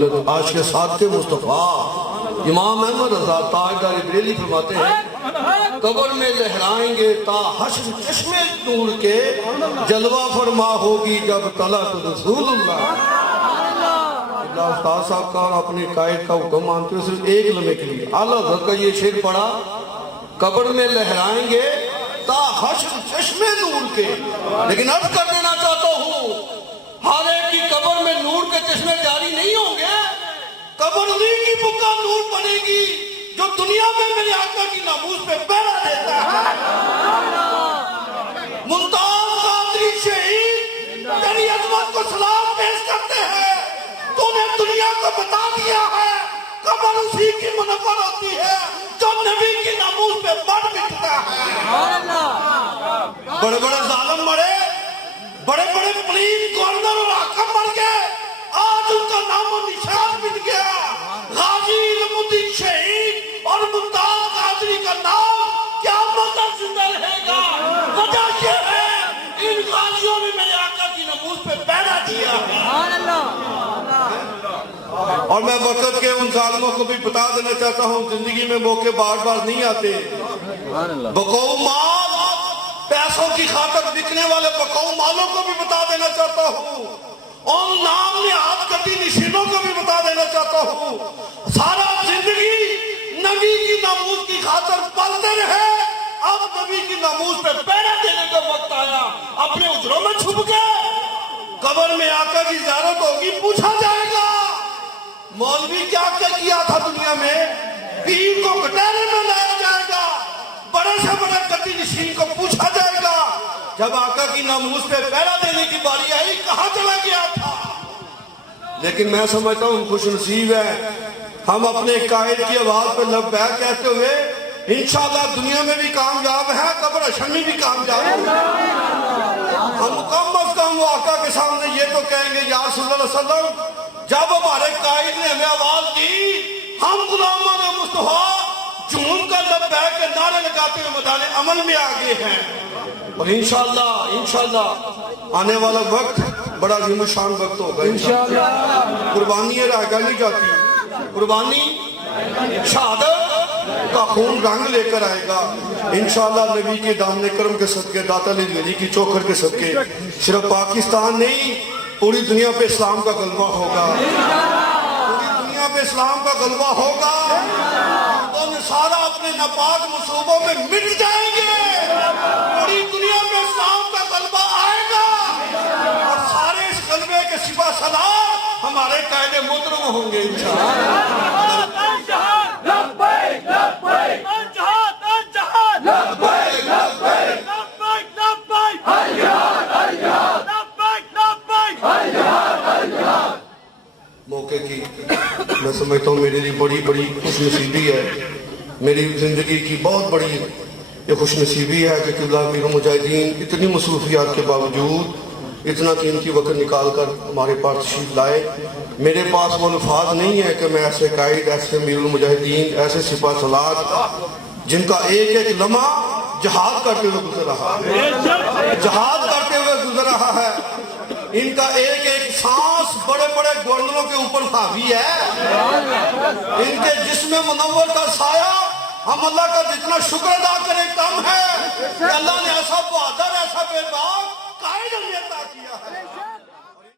ملت عاشق صادق مصطفیٰ امام احمد رضا تاجدار بریلی فرماتے ہیں قبر میں لہرائیں گے تا حشر چشمے نور کے جلوہ فرما ہوگی جب طلعت رسول اللہ استاد صاحب کا اور اپنے قائد کا حکم مانتے ہوئے صرف ایک لمحے کے لیے اعلیٰ حضرت کا یہ شعر پڑھا قبر میں لہرائیں گے تا حشر چشمے نور کے لیکن عرض کر دینا چاہتا ہوں ہر ایک کی قبر میں نور کے چشمے جاری نہیں ہوں گے قبر انہیں کی بکا نور بنے گی جو دنیا میں میرے آقا کی ناموس پہ پہرا دیتا ہے ممتاز قادری شہید تیری عظمت کو سلام پیش کرتے ہیں تو نے دنیا کو بتا دیا ہے قبر اسی کی منور ہوتی ہے جو نبی کی ناموس پہ بڑھ مٹتا ہے بڑے بڑے ظالم مرے بڑے بڑے پلیز گورنر اور حاکم مر گئے آج ان کا نام و نشان مٹ گیا غازی علم الدین شہید اور ممتاز قادری کا نام قیامت تک زندہ رہے گا وجہ یہ ہے ان غازیوں نے میرے آقا کی ناموس پہ پہرا دیا ہے اور میں وقت کے ان ظالموں کو بھی بتا دینا چاہتا ہوں زندگی میں موقع بار بار نہیں آتے بقاؤ مال پیسوں کی خاطر بکنے والے بقاؤ مالوں کو بھی بتا دینا چاہتا ہوں اور نام نے ہاتھ کٹی نشینوں کو بھی بتا دینا چاہتا ہوں سارا زندگی نبی کی ناموس کی خاطر پلتے رہے اب نبی کی ناموس پہ پہرا دینے کا وقت آیا اپنے اجروں میں چھپ گئے قبر میں آقا کی زیارت ہوگی پوچھا جائے گا مولوی کیا کیا تھا دنیا میں پیر کو گٹارے میں لایا جائے گا بڑے سے بڑے قدی نشین کو پوچھا جائے گا جب آقا کی ناموس پہ پہرا دینے کی باری آئی کہاں چلا گیا تھا لیکن میں سمجھتا ہوں خوش نصیب ہے ہم اپنے قائد کی آواز پہ لبیک کہتے ہوئے انشاءاللہ دنیا میں بھی کامیاب ہیں قبر حشر میں بھی کامیاب ہیں ہم کم از کم وہ آقا کے سامنے یہ تو کہیں گے یا رسول اللہ صلی اللہ علیہ وسلم جب ہمارے قائد نے ہمیں آواز دی ہم غلامان مصطفیٰ جھوم کر لبیک کے نعرے لگاتے ہوئے میدان عمل میں آگے ہیں اور انشاءاللہ آنے والا وقت بڑا عظیم الشان وقت ہوگا انشاءاللہ قربانی رہ گا نہیں جاتی قربانی شہادت کا خون رنگ لے کر آئے گا انشاءاللہ نبی کے دامن کرم کے صدقے داتا علی ولی کی چوکھر کے صدقے صرف پاکستان نہیں پوری دنیا پہ اسلام کا غلبہ ہوگا پوری دنیا پہ اسلام کا غلبہ ہوگا تو سارا اپنے ناپاک منصوبوں میں مٹ جائیں گے پوری دنیا میں اسلام کا غلبہ آئے گا اور سارے اس غلبے کے سپاہ سالار ہمارے قائد محترم ہوں گے انشاءاللہ موقع کی میں سمجھتا ہوں میرے لیے بڑی بڑی خوش نصیبی ہے میری زندگی کی بہت بڑی یہ خوش نصیبی ہے کہ قبلہ امیر المجاہدین اتنی مصروفیات کے باوجود اتنا قیمتی وقت نکال کر ہمارے پاس تشریف لائے میرے پاس وہ الفاظ نہیں ہے کہ میں ایسے قائد ایسے امیر المجاہدین ایسے سپاہ سالار جن کا ایک ایک لمحہ جہاد کرتے ہوئے گزر رہا ہے جہاد کرتے ہوئے گزر رہا ہے ان کا ایک ایک سانس بڑے بڑے گورنروں کے اوپر حاوی ہے ان کے جسم منور کا سایہ ہم اللہ کا جتنا شکر ادا کریں کم ہے کہ اللہ نے ایسا بہادر ایسا بے باک قائد ہمیں عطا کیا